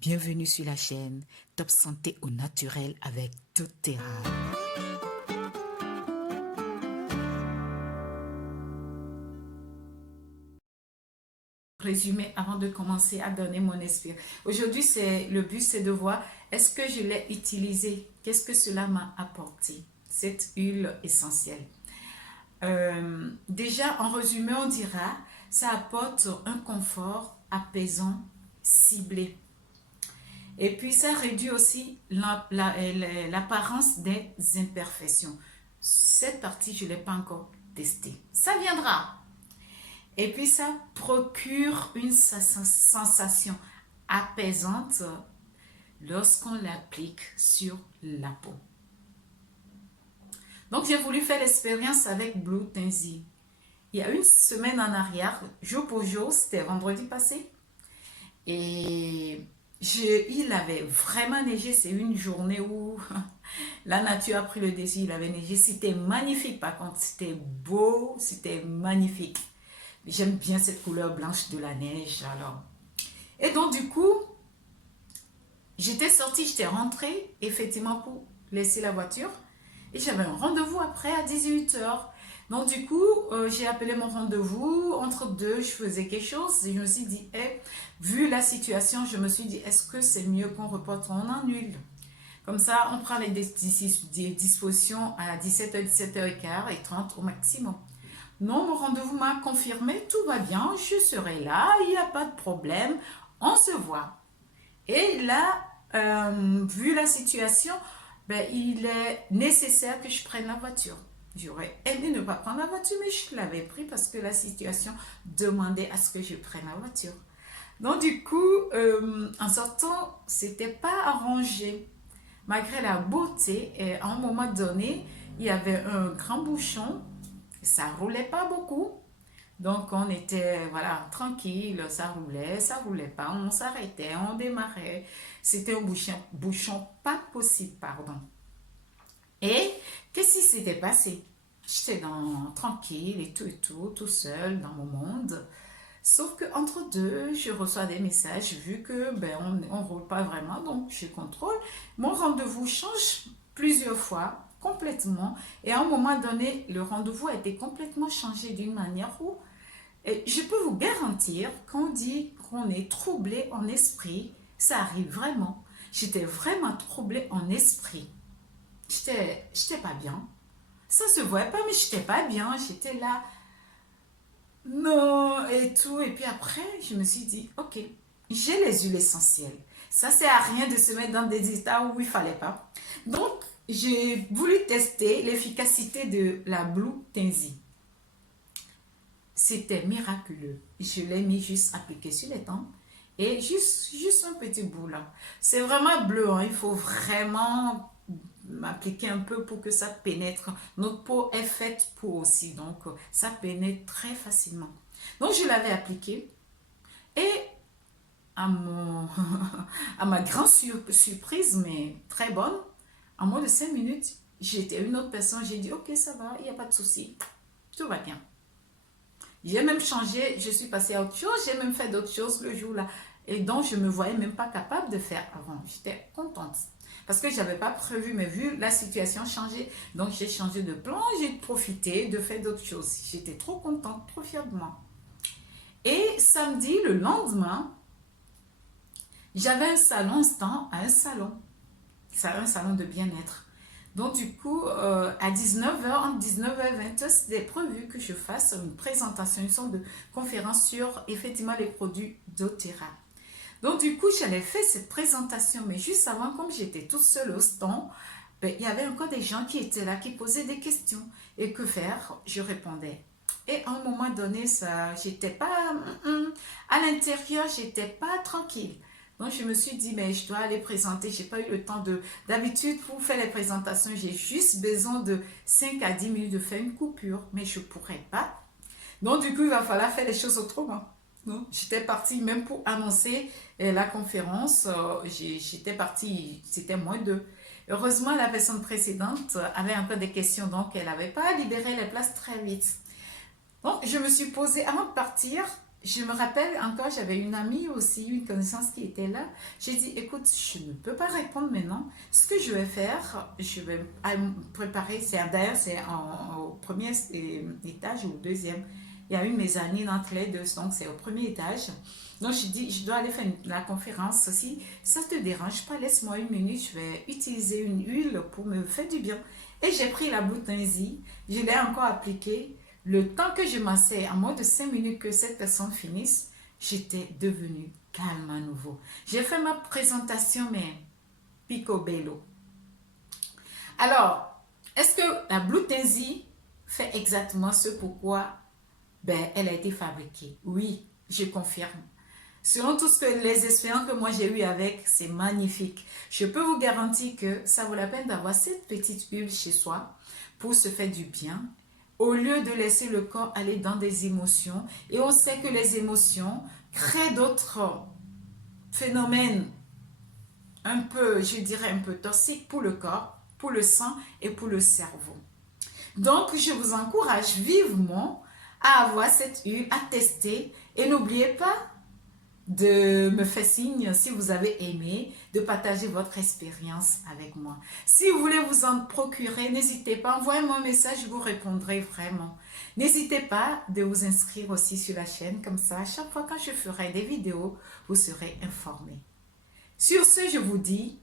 Bienvenue sur la chaîne Top Santé au naturel avec doTERRA. Résumé avant de commencer à donner mon esprit. Aujourd'hui, le but, c'est de voir est-ce que je l'ai utilisé, qu'est-ce que cela m'a apporté, cette huile essentielle. Déjà, en résumé, on dira, ça apporte un confort apaisant, ciblé. Et puis, ça réduit aussi l'apparence des imperfections. Cette partie, je ne l'ai pas encore testée. Ça viendra. Et puis, ça procure une sensation apaisante lorsqu'on l'applique sur la peau. Donc, j'ai voulu faire l'expérience avec Blue Tenzi. Il y a une semaine en arrière, jour pour jour, c'était vendredi passé. Et il avait vraiment neigé. C'est une journée où la nature a pris le dessus. Il avait neigé. C'était magnifique. Par contre, c'était beau. C'était magnifique. J'aime bien cette couleur blanche de la neige. Alors. Et donc, du coup, j'étais sortie, j'étais rentrée, effectivement, pour laisser la voiture. Et j'avais un rendez-vous après à 18h. Donc, du coup, j'ai appelé mon rendez-vous. Entre deux, je faisais quelque chose. Et je me suis dit, vu la situation, je me suis dit, est-ce que c'est mieux qu'on reporte ou on annule? Comme ça, on prend les dispositions à 17h, 17h15 et 30 au maximum. Non, mon rendez-vous m'a confirmé, tout va bien, je serai là, il n'y a pas de problème, on se voit. Et là, vu la situation, il est nécessaire que je prenne la voiture. J'aurais aimé ne pas prendre la voiture, mais je l'avais pris parce que la situation demandait à ce que je prenne la voiture. Donc du coup, en sortant, c'était pas arrangé. Malgré la beauté, et à un moment donné, il y avait un grand bouchon. Ça roulait pas beaucoup. Donc, on était, voilà, tranquille, ça roulait pas, on s'arrêtait, on démarrait. C'était un bouchon pas possible, pardon. Et qu'est-ce qui s'était passé? J'étais tranquille et tout seul dans mon monde. Sauf que entre deux, je reçois des messages vu que on roule pas vraiment, donc je contrôle. Mon rendez-vous change plusieurs fois, complètement. Et à un moment donné, le rendez-vous a été complètement changé d'une manière où je peux vous garantir qu'on dit qu'on est troublé en esprit, ça arrive vraiment. J'étais vraiment troublée en esprit. J'étais pas bien. Ça se voyait pas, mais j'étais pas bien. J'étais là. Non, et tout. Et puis après, je me suis dit, ok, j'ai les huiles essentielles. Ça sert à rien de se mettre dans des états où il fallait pas. Donc, j'ai voulu tester l'efficacité de la Blue Tenzi. C'était miraculeux. Je l'ai mis juste appliqué sur les tempes et juste un petit bout là. C'est vraiment bleu, hein. Il faut vraiment m'appliquer un peu pour que ça pénètre. Notre peau est faite pour aussi, donc ça pénètre très facilement. Donc je l'avais appliqué et à ma grande surprise, mais très bonne, en moins de 5 minutes, j'étais une autre personne. J'ai dit, ok, ça va, il n'y a pas de souci, tout va bien. J'ai même changé, je suis passée à autre chose, j'ai même fait d'autres choses le jour-là. Et donc, je ne me voyais même pas capable de faire avant. J'étais contente. Parce que je n'avais pas prévu, mais vu la situation changer, donc j'ai changé de plan, j'ai profité de faire d'autres choses. J'étais trop contente, trop fière de moi. Et samedi, le lendemain, j'avais un salon, un salon de bien-être. Donc, du coup, à 19h, entre 19h et 20h, c'était prévu que je fasse une présentation, une sorte de conférence sur, effectivement, les produits doTERRA. Donc, du coup, j'allais faire cette présentation, mais juste avant, comme j'étais toute seule au stand, il y avait encore des gens qui étaient là, qui posaient des questions. Et que faire? Je répondais. Et à un moment donné, j'étais pas... à l'intérieur, j'étais pas tranquille. Donc, je me suis dit, mais je dois aller présenter. Je n'ai pas eu le temps de... D'habitude, pour faire les présentations, j'ai juste besoin de 5 à 10 minutes de faire une coupure. Mais je ne pourrais pas. Donc, du coup, il va falloir faire les choses autrement. J'étais partie même pour annoncer la conférence. J'étais partie, c'était moins de... Heureusement, la personne précédente avait encore des questions. Donc, elle n'avait pas libéré les places très vite. Donc, je me suis posée avant de partir. je me rappelle encore, j'avais une amie aussi, une connaissance qui était là. J'ai dit, écoute, je ne peux pas répondre maintenant. Ce que je vais faire, je vais préparer, d'ailleurs c'est au premier étage ou au deuxième. Il y a une mezzanine entre les deux, donc c'est au premier étage. Donc je dis, je dois aller faire la conférence aussi. Ça te dérange pas, laisse-moi une minute, je vais utiliser une huile pour me faire du bien. Et j'ai pris la Bloutanzy, je l'ai encore appliquée. Le temps que je m'asseye, à moins de 5 minutes que cette personne finisse, j'étais devenue calme à nouveau. J'ai fait ma présentation, mais picobello. Alors, est-ce que la Bloutanzy fait exactement ce pourquoi elle a été fabriquée? Oui, je confirme. Selon tout ce que les expériences que moi j'ai eues avec, c'est magnifique. Je peux vous garantir que ça vaut la peine d'avoir cette petite huile chez soi pour se faire du bien, au lieu de laisser le corps aller dans des émotions. Et on sait que les émotions créent d'autres phénomènes un peu, je dirais un peu toxiques pour le corps, pour le sang et pour le cerveau. Donc, je vous encourage vivement à avoir cette huile, à tester. Et n'oubliez pas de me faire signe si vous avez aimé, de partager votre expérience avec moi. Si vous voulez vous en procurer, n'hésitez pas, envoyez-moi un message, je vous répondrai vraiment. N'hésitez pas de vous inscrire aussi sur la chaîne, comme ça, à chaque fois quand je ferai des vidéos, vous serez informés. Sur ce, je vous dis